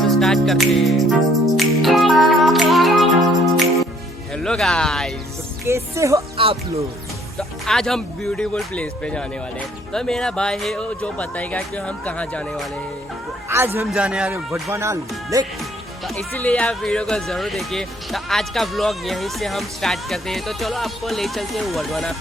से स्टार्ट करते हैं। हेलो गाइस, तो कैसे हो आप लोग? तो आज हम ब्यूटीफुल प्लेस पे जाने वाले हैं। तो मेरा भाई है वो जो बताएगा कि हम कहाँ जाने वाले हैं। तो आज हम जाने वाले वडवाना लेक। तो इसीलिए आप वीडियो को जरूर देखिए। तो आज का व्लॉग यहीं से हम स्टार्ट करते हैं। तो चलो आपको ले चलते हैं Wadhwana.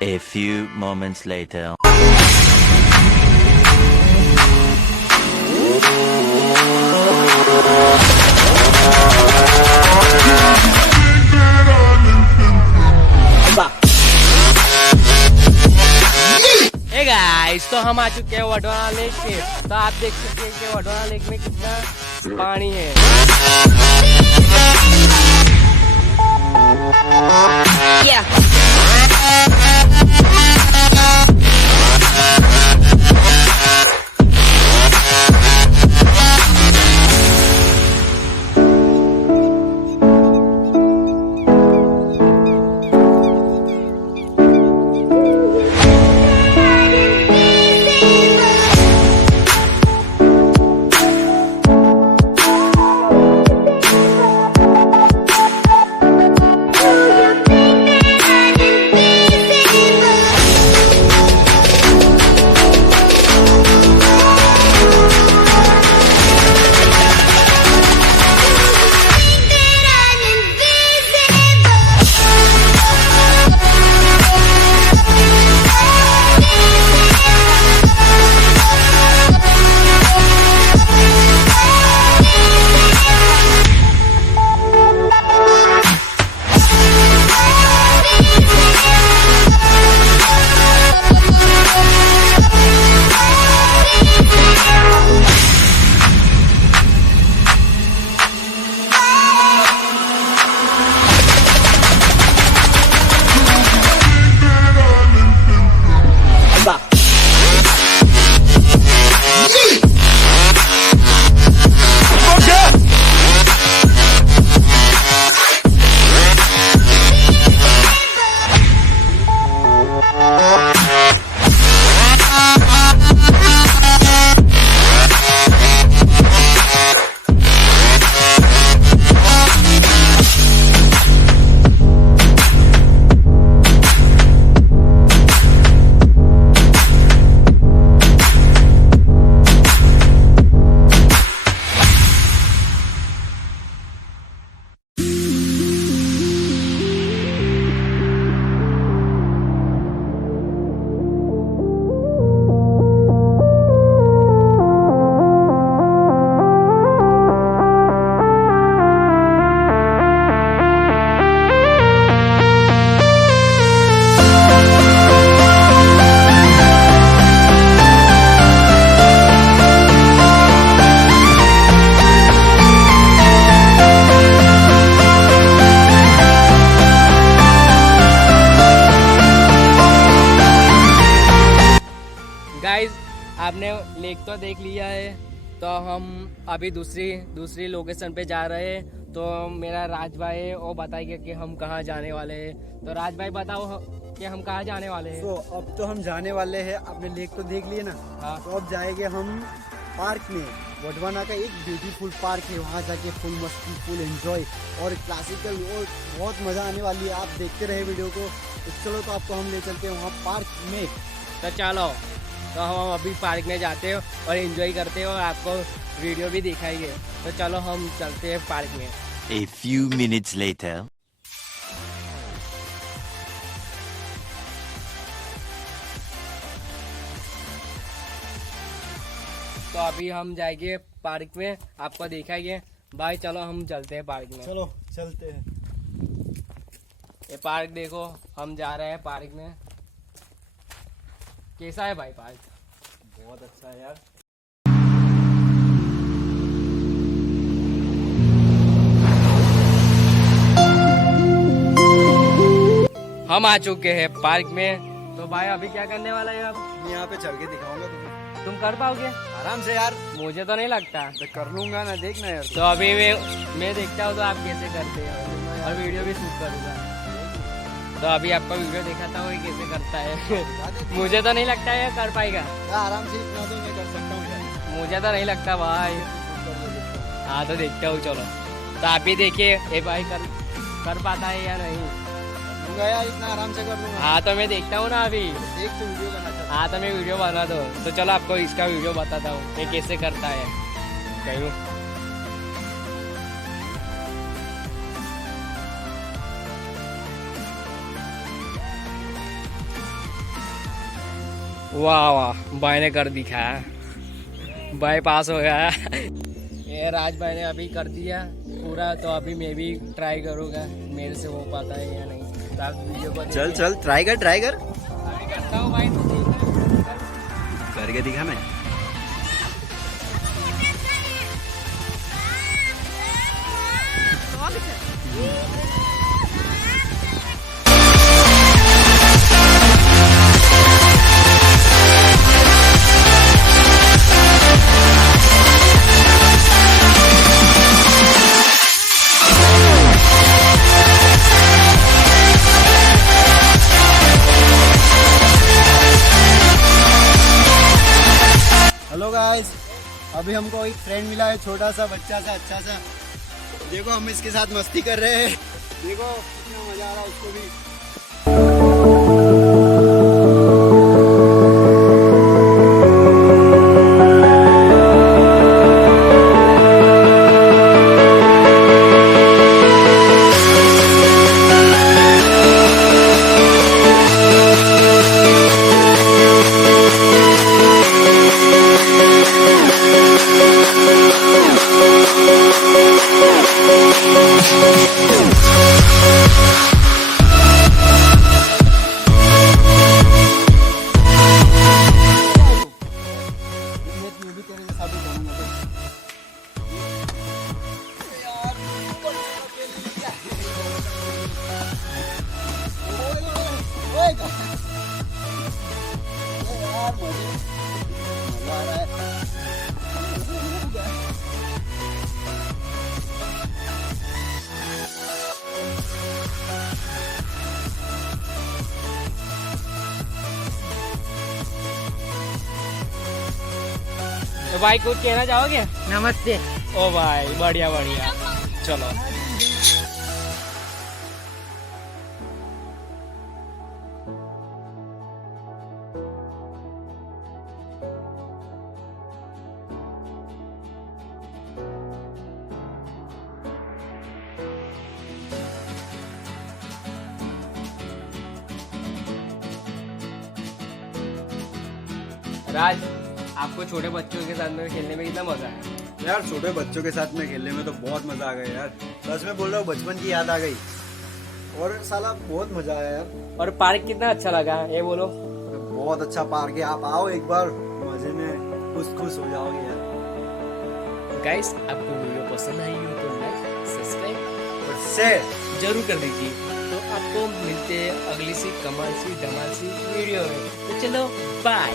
A few moments later. Hey guys, तो हम आ चुके हैं वडवाना लेक पे। तो आप देख सकते हैं कि वडवाना लेक में कितना पानी है। गाइस, आपने लेक तो देख लिया है। तो हम अभी दूसरी लोकेशन पे जा रहे हैं। तो मेरा राज भाई है, वो बताएगा कि हम कहाँ जाने वाले हैं। तो राज भाई बताओ कि हम कहाँ जाने वाले हैं। तो अब तो हम जाने वाले हैं, आपने लेक तो देख लिए ना। हाँ। तो अब जाएंगे हम पार्क में। वडवाना का एक ब्यूटीफुल पार्क है, वहाँ जाके फुल मस्ती, फुल एंजॉय और क्लासिकल और बहुत मजा आने वाली है। आप देखते रहे वीडियो को। तो चलो, तो आपको हम ले चलते हैं वहाँ पार्क में। तो चलो, तो हम अभी पार्क में जाते हैं और एंजॉय करते हैं और आपको वीडियो भी दिखाएंगे। तो चलो हम चलते हैं पार्क में। A few minutes later. तो अभी हम जाएंगे पार्क में, आपको दिखाएंगे। भाई चलो हम चलते हैं पार्क में। चलो चलते हैं। ये पार्क देखो, हम जा रहे हैं पार्क में। कैसा है भाई पार्क? बहुत अच्छा है यार। हम आ चुके हैं पार्क में। तो भाई अभी क्या करने वाला है? अब मैं यहाँ पे चल के दिखाऊंगा तुम्हें। तुम कर पाओगे? आराम से यार। मुझे तो नहीं लगता। मैं कर लूंगा ना, देखना यार। तो अभी मैं देखता हूँ तो आप कैसे करते हैं, और वीडियो भी शूट करूँगा। तो अभी आपको वीडियो दिखाता हूँ कैसे करता है। मुझे तो नहीं लगता है कर पाएगा। आराम से इतना तो मैं कर सकता हूँ यार। मुझे तो नहीं लगता भाई। हाँ तो देखता हूँ, चलो। तो आप भी देखिए ये भाई कर पाता है या नहीं। यार इतना आराम से कर लूंगा। हाँ तो मैं देखता हूँ ना अभी। एक तो वीडियो बना चाहता हाँ तो मैं वीडियो बना दो। तो चलो आपको इसका वीडियो बताता हूँ ये कैसे करता है। कहीं वाह वाह, भाई ने कर दिखाया। भाई पास हो गया। ये राज भाई ने अभी कर दिया पूरा। तो अभी मैं भी ट्राई करूँगा मेरे से हो पाता है या नहीं। तो आप वीडियो को चल चल ट्राई कर अभी करता हूँ भाई। करके दिखा मैं। हेलो गाइस, अभी हमको एक फ्रेंड मिला है, छोटा सा बच्चा सा अच्छा सा। देखो हम इसके साथ मस्ती कर रहे हैं। देखो कितना मजा आ रहा है उसको भी। तो भाई कुछ कहना चाहोगे? नमस्ते। ओ भाई बढ़िया बढ़िया, चलो। राज, आपको छोटे बच्चों के साथ में खेलने में कितना मजा है? यार छोटे बच्चों के साथ में खेलने में तो बहुत मजा आ गया यार। बस मैं बोल रहा हूँ बचपन की याद आ गई और साला बहुत मजा आया यार। और पार्क कितना अच्छा लगा ये बोलो। बहुत अच्छा पार्क है, आप आओ एक बार, मजे में खुश हो जाओगे यार। गाइस, आपको वीडियो पसंद आई हो तो लाइक सब्सक्राइब और शेयर जरूर कर दीजिए। तो आपको मिलते हैं अगली सी कमाल सी धमाल सी वीडियो में। तो चलो बाय।